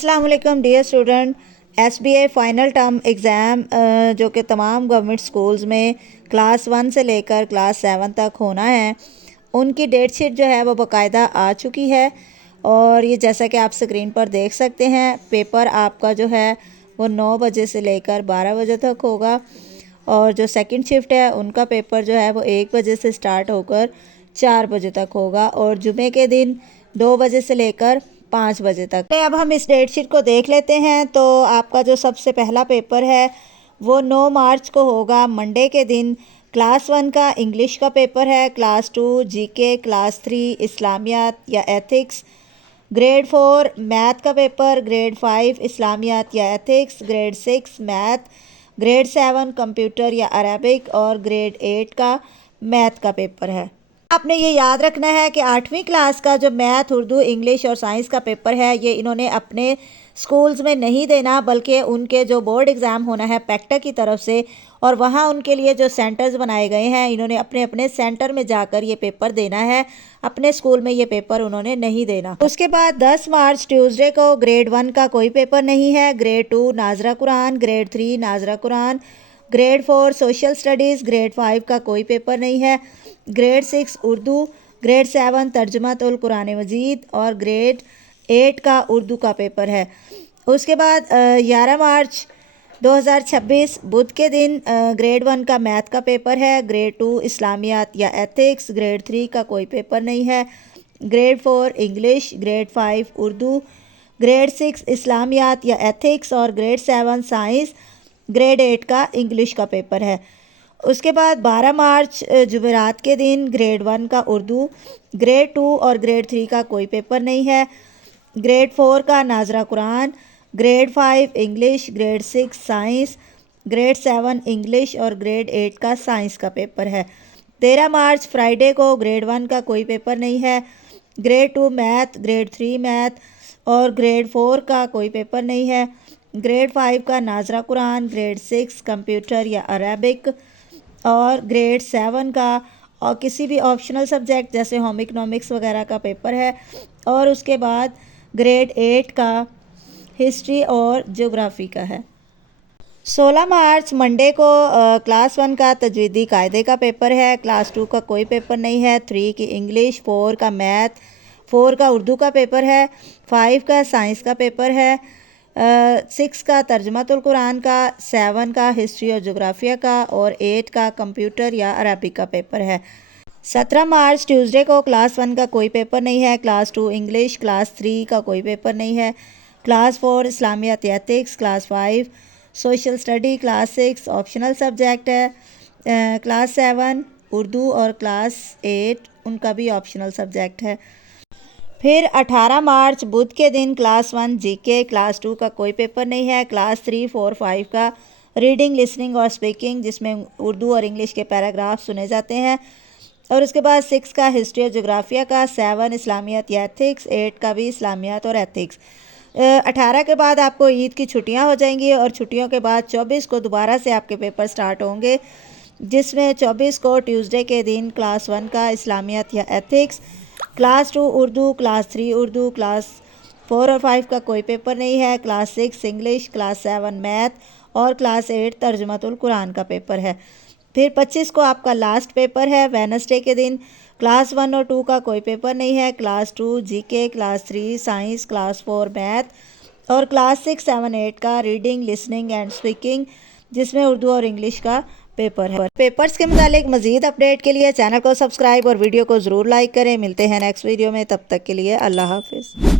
अस्सलाम वालेकुम dear student. SBI final term exam जो कि तमाम गवर्नमेंट स्कूल्स में क्लास 1 से लेकर क्लास 7 तक होना है, उनकी डेट शीट जो है वो बाकायदा आ चुकी है। और ये जैसा कि आप स्क्रीन पर देख सकते हैं, पेपर आपका जो है वो 9 बजे से लेकर 12 बजे तक होगा। और जो सेकंड शिफ्ट है उनका पेपर जो है वो 1 बजे से स्टार्ट होकर 4 बजे तक होगा, और जुमे के दिन 2 बजे से लेकर 5 बजे तक। अब हम इस डेट शीट को देख लेते हैं। तो आपका जो सबसे पहला पेपर है वो 9 मार्च को होगा, मंडे के दिन। क्लास 1 का इंग्लिश का पेपर है, क्लास 2 जीके, क्लास 3 इस्लामियात या एथिक्स, ग्रेड 4 मैथ का पेपर, ग्रेड 5 इस्लामियात या ethics, grade 6 math, grade 7 computer या अरेबिक, और ग्रेड 8 का मैथ का पेपर है। आपने ये याद रखना है कि 8वीं क्लास का जो मैथ, उर्दू, इंग्लिश और साइंस का पेपर है ये इन्होंने अपने स्कूल्स में नहीं देना, बल्कि उनके जो बोर्ड एग्ज़ाम होना है पैक्टा की तरफ से, और वहाँ उनके लिए जो सेंटर्स बनाए गए हैं इन्होंने अपने अपने सेंटर में जाकर ये पेपर देना है। अपने स्कूल में ये पेपर उन्होंने नहीं देना। उसके बाद 10 मार्च ट्यूसडे को ग्रेड 1 का कोई पेपर नहीं है, ग्रेड 2 नाजरा कुरान, ग्रेड 3 नाजरा Quran, grade 4 social studies, grade 5 का कोई पेपर नहीं है, ग्रेड 6 उर्दू, ग्रेड 7 तर्जुमातुल कुरान मजीद, और ग्रेड 8 का उर्दू का पेपर है। उसके बाद 11 मार्च 2026 बुध के दिन ग्रेड 1 का मैथ का पेपर है, ग्रेड 2 इस्लामियात या एथिक्स, ग्रेड 3 का कोई पेपर नहीं है, grade 4 English, grade 5 Urdu, grade 6 इस्लामियात या एथिक्स, और ग्रेड 7 साइंस, ग्रेड 8 का इंग्लिश का पेपर है। उसके बाद 12 मार्च जुमेरात के दिन ग्रेड 1 का उर्दू, ग्रेड 2 और ग्रेड 3 का कोई पेपर नहीं है, ग्रेड 4 का नाजरा Quran, grade 5 English, grade 6 science, grade 7 English और ग्रेड 8 का साइंस का पेपर है। 13 मार्च फ्राइडे को ग्रेड 1 का कोई पेपर नहीं है, ग्रेड 2 मैथ, ग्रेड 3 मैथ और ग्रेड 4 का कोई पेपर नहीं है, ग्रेड 5 का नाजरा कुरान, ग्रेड 6 कंप्यूटर या अरेबिक, और ग्रेड 7 का और किसी भी ऑप्शनल सब्जेक्ट जैसे होम इकोनॉमिक्स वगैरह का पेपर है। और उसके बाद ग्रेड 8 का हिस्ट्री और ज्योग्राफी का है। 16 मार्च मंडे को क्लास 1 का तजवीदी कायदे का पेपर है, क्लास 2 का कोई पेपर नहीं है, 3 की इंग्लिश, 4 का मैथ, 4 का उर्दू का पेपर है, 5 का साइंस का पेपर है, 6 का तर्जुमातुल कुरान का, 7 का हिस्ट्री और जोग्राफिया का, और 8 का कंप्यूटर या अरबिक का पेपर है। 17 मार्च ट्यूसडे को क्लास 1 का कोई पेपर नहीं है, क्लास 2 इंग्लिश, क्लास 3 का कोई पेपर नहीं है, क्लास 4 इस्लामियात ethics, class 5 social study, class 6 optional subject है, क्लास 7 उर्दू और क्लास 8 उनका भी ऑप्शनल सब्जेक्ट है। फिर 18 मार्च बुध के दिन क्लास 1 जीके, क्लास 2 का कोई पेपर नहीं है, क्लास 3 4 5 का रीडिंग, लिसनिंग और स्पीकिंग जिसमें उर्दू और इंग्लिश के पैराग्राफ सुने जाते हैं, और उसके बाद 6 का हिस्ट्री और जोग्राफिया का, 7 इस्लामियात या एथिक्स, 8 का भी इस्लामियात और एथिक्स। 18 के बाद आपको ईद की छुट्टियां हो जाएंगी, और छुट्टियों के बाद 24 को दोबारा से आपके पेपर स्टार्ट होंगे, जिसमें 24 को ट्यूसडे के दिन क्लास 1 का इस्लामियात या ethics, class 2 Urdu, class 3 Urdu, class 4 और 5 का कोई पेपर नहीं है, क्लास 6 इंग्लिश, क्लास 7 मैथ और क्लास 8 तर्जुमातुल कुरान का पेपर है। फिर 25 को आपका लास्ट पेपर है वेडनेसडे के दिन, क्लास 1 और 2 का कोई पेपर नहीं है, class 2 GK, class 3 science, class 4 math और क्लास 6 7 8 का रीडिंग, लिसनिंग एंड स्पीकिंग जिसमें उर्दू और इंग्लिश का पेपर है। पेपर्स के मुतालिक मज़ीद अपडेट के लिए चैनल को सब्सक्राइब और वीडियो को ज़रूर लाइक करें। मिलते हैं नेक्स्ट वीडियो में, तब तक के लिए अल्लाह हाफिज़।